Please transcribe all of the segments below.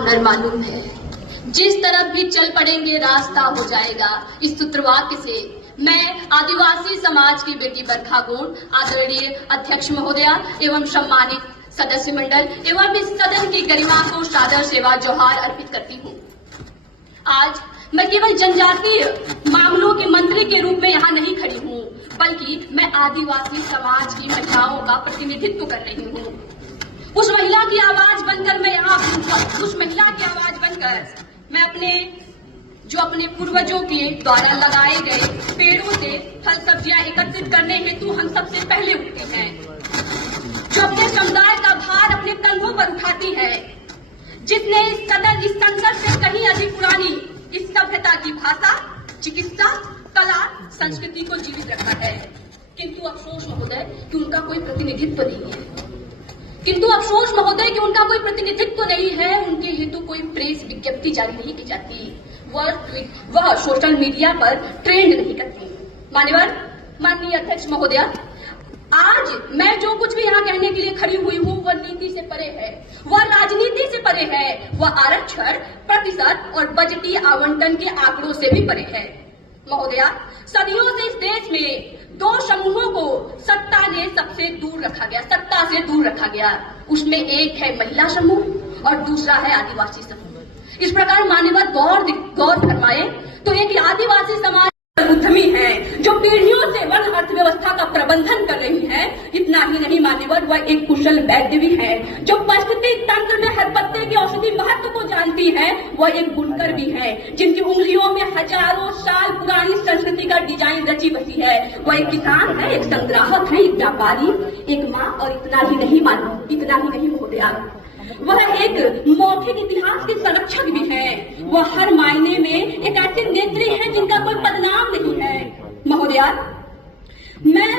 हुनर मालूम है, जिस तरफ भी चल पड़ेंगे रास्ता हो जाएगा। इस सूत्रवाक्य से मैं आदिवासी समाज की बेटी बरखा गोंड, आदरणीय अध्यक्ष महोदया एवं सम्मानित सदस्य मंडल एवं इस सदन की गरिमा को सादर सेवा जोहार अर्पित करती हूँ। आज मैं केवल जनजातीय मामलों के मंत्री के रूप में यहाँ नहीं खड़ी हूँ, बल्कि मैं आदिवासी समाज की महिलाओं का प्रतिनिधित्व कर रही हूँ। उस महिला की आवाज बनकर मैं यहाँ, उस महिला की आवाज बनकर मैं अपने पूर्वजों के द्वारा लगाए गए पेड़ों से फल सब्जियां एकत्रित करने हेतु हम सबसे पहले उठते हैं, जो अपने समुदाय का भार अपने कंधों पर उठाती है, जिसने इस संसद से कहीं अधिक पुरानी इस सभ्यता की भाषा, चिकित्सा, कला, संस्कृति को जीवित रखा है। किंतु अफसोस महोदय कि उनका कोई प्रतिनिधित्व नहीं है। उनके हेतु कोई प्रेस विज्ञप्ति जारी नहीं की जाती। वह सोशल मीडिया पर ट्रेंड नहीं करती। माननीय अध्यक्ष महोदया, आज मैं जो कुछ भी यहाँ कहने के लिए खड़ी हुई हूँ वह नीति से परे है, वह राजनीति से परे है, वह आरक्षण, प्रतिशत और बजटीय आवंटन के आंकड़ों से भी परे है। महोदया, सदियों से इस देश में दो समूहों को सत्ता से दूर रखा गया। उसमें एक है महिला समूह और दूसरा है आदिवासी समूह। इस प्रकार मान्यवर गौर फरमाए तो एक आदिवासी समाज उद्यमी है जो पीढ़ियों से वन अर्थव्यवस्था का प्रबंधन कर रही है। इतना ही नहीं मान्यवर, वह एक कुशल वैद्य भी है जो पारिस्थितिक तंत्र में हर पत्ते की औषधि महत्व को जानती है। वह एक बुनकर भी है जिनकी उंगलियों में हजारों साल पुरानी संस्कृति का डिजाइन रची बसी है। वह एक किसान है, एक संग्राहक है, एक व्यापारी, एक माँ और इतना ही नहीं महोदया, वह एक मौखिक इतिहास के संरक्षक भी है। वह हर मायने में एक ऐसे नेत्री है जिनका कोई पदनाम नहीं है। महोदया, मैं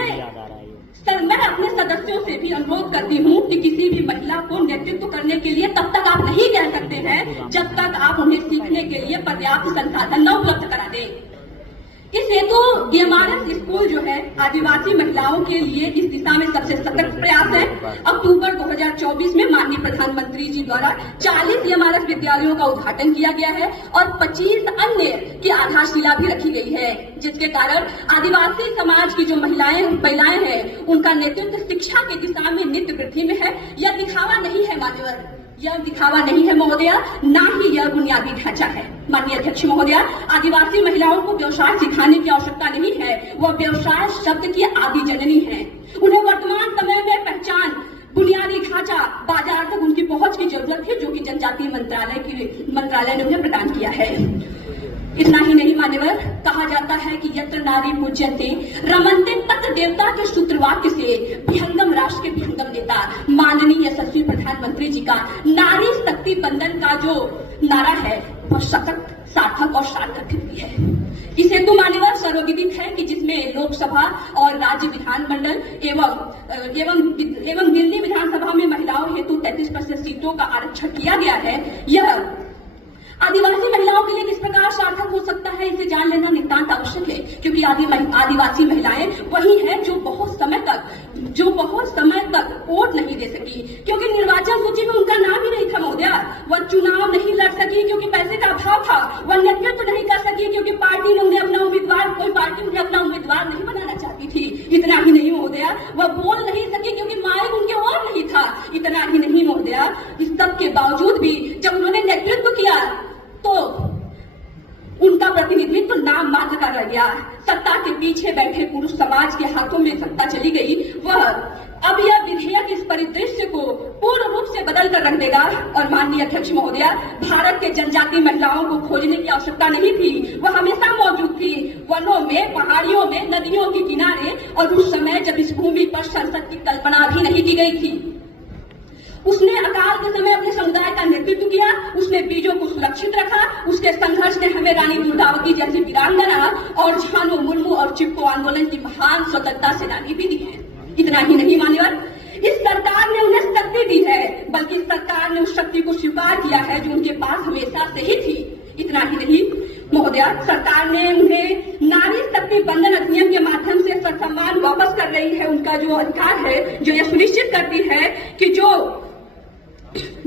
अपने सदस्यों से भी अनुरोध करती हूँ कि किसी भी महिला को नेतृत्व करने के लिए तब तक आप नहीं कह सकते हैं जब तक आप उन्हें सीखने के लिए पर्याप्त संसाधन न उपलब्ध करा दें। इस हेतु DMRS स्कूल जो है आदिवासी महिलाओं के लिए इस दिशा में सबसे सतत प्रयास है। अक्टूबर 2024 में माननीय प्रधानमंत्री जी द्वारा 40 DMRS विद्यालयों का उद्घाटन किया गया है और 25 अन्य की आधारशिला भी रखी गई है, जिसके कारण आदिवासी समाज की जो महिलाएं हैं उनका नेतृत्व शिक्षा की दिशा में नित्य वृद्धि में है। यह दिखावा नहीं है मान्यवर, यह दिखावा नहीं है महोदया, ना ही यह बुनियादी ढांचा है। माननीय अध्यक्ष महोदया, आदिवासी महिलाओं को व्यवसाय सिखाने की आवश्यकता नहीं है, वह व्यवसाय शब्द की आदि जननी है। उन्हें वर्तमान समय में पहचान, बुनियादी ढांचा, बाजार तक उनकी पहुंच की जरूरत है, जो कि जनजातीय मंत्रालय ने उन्हें प्रदान किया है। इतना ही नहीं मान्यवर, कहा जाता है कि यत्र नारी पूज्यन्ते रमन्ते तत्र देवता के सूत्रवाक्य से विहंगम राष्ट्र के विहंगम नेता माननीय यशस्वी प्रधानमंत्री जी का नारी शक्ति बंधन का जो नारा है वह सतत, सार्थक और सार्थक भी है। इस हेतु मान्यवर सर्वविदित है कि जिसमें लोकसभा और राज्य विधानमंडल एवं दिल्ली विधानसभा में महिलाओं हेतु 33% सीटों का आरक्षण किया गया है। यह आदिवासी महिलाओं के लिए किस प्रकार सार्थक हो सकता है, इसे जान लेना नितांत आवश्यक है, क्योंकि आदिवासी महिलाएं वही हैं जो बहुत समय तक वोट नहीं दे सकी, क्योंकि निर्वाचन सूची में उनका नाम ही नहीं था महोदया। वह चुनाव नहीं लड़ सकी क्योंकि पैसे का अभाव था। वह नेतृत्व नहीं कर सकी क्योंकि कोई पार्टी उन्हें अपना उम्मीदवार नहीं बनाना चाहती थी। इतना ही नहीं महोदया, वह बोल नहीं सकी क्योंकि माइक उनके और नहीं था। इतना ही नहीं महोदया, इस सब के बावजूद भी जब उन्होंने नेतृत्व किया तो उनका प्रतिनिधित्व नाम मात्र का रह गया। सत्ता के पीछे बैठे पुरुष समाज के हाथों में सत्ता चली गई। वह अब यह विधेयक इस परिदृश्य को पूर्ण रूप से बदल कर रख देगा। और माननीय अध्यक्ष महोदया, भारत के जनजातीय महिलाओं को खोजने की आवश्यकता नहीं थी, वह हमेशा मौजूद थी, वनों में, पहाड़ियों में, नदियों के किनारे, और उस समय जब इस भूमि पर संसद की कल्पना भी नहीं की गई थी। उसने अकाल के समय अपने समुदाय का नेतृत्व किया, उसने बीजों को सुरक्षित रखा। उसके संघर्ष ने हमें रानी दुर्गावती जैसी वीरांगना और झानो मुर्मू और चिपको आंदोलन की महान स्वतंत्रता सेनानी भी दी है। इतना ही नहीं मान्यवर, इस सरकार ने उन्हें शक्ति दी है, बल्कि इस सरकार ने उस शक्ति को स्वीकार किया है जो उनके पास हमेशा से ही थी। इतना ही नहीं महोदया, सरकार ने उन्हें नारी शक्ति बंधन अधिनियम के माध्यम से सम्मान वापस कर रही है। उनका जो अधिकार है, जो यह सुनिश्चित करती है कि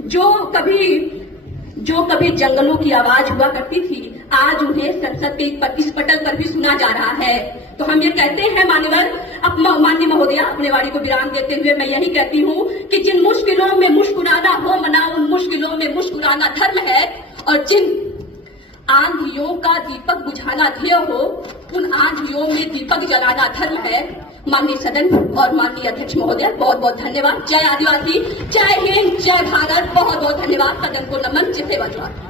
जो कभी जो कभी जंगलों की आवाज हुआ करती थी, आज उन्हें संसद के इस पटल पर भी सुना जा रहा है। तो हम ये कहते हैं माननीय महोदया, अपने वाणी को विराम देते हुए मैं यही कहती हूँ कि जिन मुश्किलों में मुस्कुराना हो मना, उन मुश्किलों में मुस्कुराना धर्म है, और जिन आंधियों का दीपक बुझाना ध्येय हो, उन आंधियों में दीपक जलाना धर्म है। माननीय सदन और माननीय अध्यक्ष महोदय, बहुत बहुत धन्यवाद। जय आदिवासी, जय हिंद, जय भारत। बहुत बहुत धन्यवाद। सदन को नमन, जय सेवा।